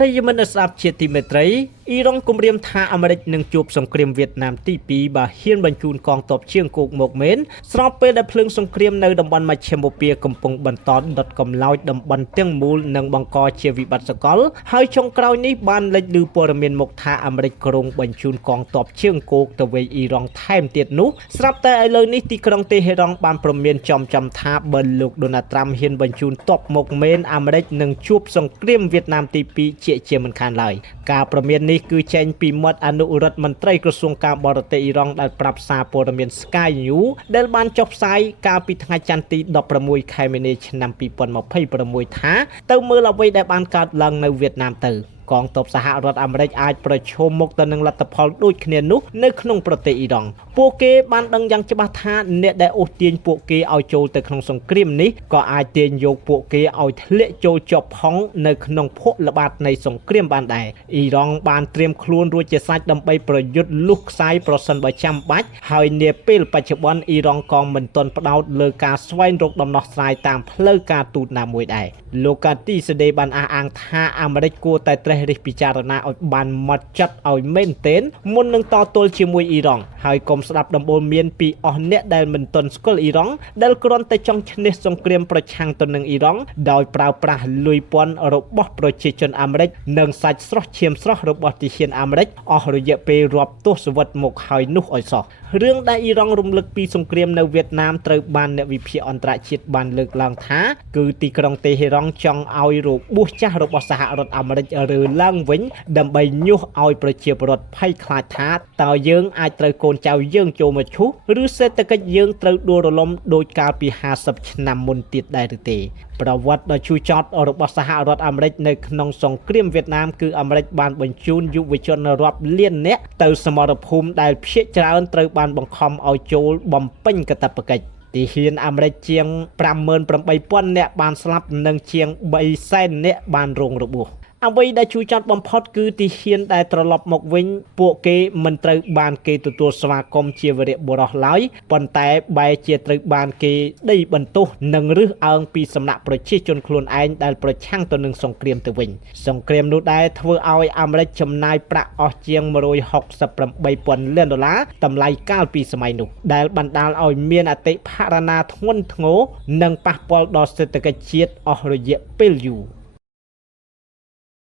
ប្រិយមិត្តស្ដាប់ជាទីមេត្រីអ៊ីរ៉ង់គម្រាមថាអាមេរិកនឹងជួបសង្គ្រាមវៀតណាមទី2បើហ៊ានបញ្ជូនកងទ័ពជើងគោកមកមែនស្របពេលដែលភ្លើងសង្គ្រាមនៅតំបន់មជ្ឈិមបូព៌ាកំពុងបន្តដុតកំលោចតំបន់ទាំងមូលនិងបង្កជាវិបត្តិសកលហើយចុងក្រោយនេះបានលេចឮព័ត៌មានមកថាអាមេរិកក្រុងបញ្ជូនកងទ័ពជើងគោកទៅវិញអ៊ីរ៉ង់ថែមទៀតនោះស្រាប់តែឥឡូវនេះទីក្រុងតេហេរ៉ង់បានព្រមានចំថាបើលោកដូណាល់ត្រាំហ៊ានបញ្ជូនទ័ពមកមែនអាមេរិកនឹងជួបសង្គ្រាមវៀតណាមទី2ជាមិនខានឡើយការព្រមាននេះគឺចេញពីមាត់អនុរដ្ឋមន្ត្រីក្រសួងការបរទេសអ៊ីរ៉ង់ដែលប្រាប់សារព័ត៌មាន Sky News ដែលបានចុះផ្សាយកាលពីថ្ងៃច័ន្ទទី16ខែមីនាឆ្នាំ2026ថាទៅមើលអ្វីដែលបានកើតឡើងនៅវៀតណាមទៅកងទ័ពសហរដ្ឋអាមេរិកអាចប្រឈមមុខទៅនឹងលទ្ធផលដូចគ្នានោះនៅក្នុងប្រទេសអ៊ីរ៉ង់ពួកគេបានដឹងយ៉ាងច្បាស់ថាអ្នកដែលអូសទាញពួកគេឲ្យចូលទៅក្នុងសង្គ្រាមនេះក៏អាចទាញយកពួកគេឲ្យធ្លាក់ចូលជាប់ផុងនៅក្នុងភក់ល្បាតនៃសង្គ្រាមបានដែរអ៊ីរ៉ង់បានត្រៀមខ្លួនរួចជាស្រេចដើម្បីប្រយុទ្ធលុះខ្សែប្រសិនបើចាំបាច់ហើយនាពេលបច្ចុប្បន្នអ៊ីរ៉ង់ក៏មិនទាន់ផ្ដោតលើការស្វែងរកដំណោះស្រាយតាមផ្លូវការទូតណាមួយដែរលោកកាទីសេដេបានអះអាងថាអាមេរិកគួរតែត្រិះរិះពិចារណាឲ្យបានម៉ត់ចត់ឲ្យមែនទែនមុននឹងតទល់ជាមួយអ៊ីរ៉ង់ហើយកុំស្ដាប់ដំបូន្មានពីអស់អ្នកដែលមិនទាន់ស្គាល់អ៊ីរ៉ង់ដែលគ្រាន់តែចង់ឈ្នះសង្គ្រាមប្រឆាំងទៅនឹងអ៊ីរ៉ង់ដោយប្រើប្រាស់លុយពន្ធរបស់ប្រជាជនអាមេរិកនិងសាច់ស្រស់ឈាមស្រស់របស់ទាហានអាមេរិកអស់រយៈពេលរាប់ទសវត្សរ៍មកហើយនោះឲ្យសោះរឿងដែលអ៊ីរ៉ង់រំលឹកពីសង្គ្រាមនៅវៀតណាមត្រូវបានអ្នកវិភាគអន្តរជាតិបានលើកឡើងថាគឺទីក្រុងតេហេរ៉ង់ចង់ឲ្យរបួសចាស់របស់សហរដ្ឋអាមេរិករើឡើងវិញដើម្បីញុះឲ្យប្រជាពលរដ្ឋភ័យខ្លាចថាតើយើងអាចត្រូវកូនចៅយើងចូលមកឈូសឬសេដ្ឋកិច្ចយើងត្រូវដួលរលំដោយកាលពី50ឆ្នាំមុនទៀតដែរឬទេប្រវត្តិដ៏ឈឺចាប់របស់សហរដ្ឋអាមេរិកនៅក្នុងសង្គ្រាមវៀតណាមគឺអាមេរិកបានបញ្ជូនយុវជនរាប់លាននាក់ទៅសមរភូមិដែលភាគច្រើនត្រូវបានបង្ខំឲ្យចូលបំពេញកាតព្វកិច្ចទាហានអាមេរិកជាង 58,000 នាក់បានស្លាប់និងជាង 300,000 នាក់បានរងរបួសអ្វីដែលជួយចាត់បំផុតគឺទាហានដែលត្រឡប់មកវិញពួកគេមិនត្រូវបានគេទទួលស្វាគមន៍ជាវីរបុរសឡើយប៉ុន្តែបែរជាត្រូវបានគេដេញបន្ទោសនិងរើសអើងពីសំណាក់ប្រជាជនខ្លួនឯងដែលប្រឆាំងទៅនឹងសង្គ្រាមទៅវិញសង្គ្រាមនោះដែរធ្វើឲ្យអាមេរិកចំណាយប្រាក់អស់ជាង 168,000 លានដុល្លារតម្លៃកាលពីសម័យនោះដែលបណ្ដាលឲ្យមានអតិផរណាធ្ងន់ធ្ងរនិងប៉ះពាល់ដល់សេដ្ឋកិច្ចជាតិអស់រយៈពេលយូរ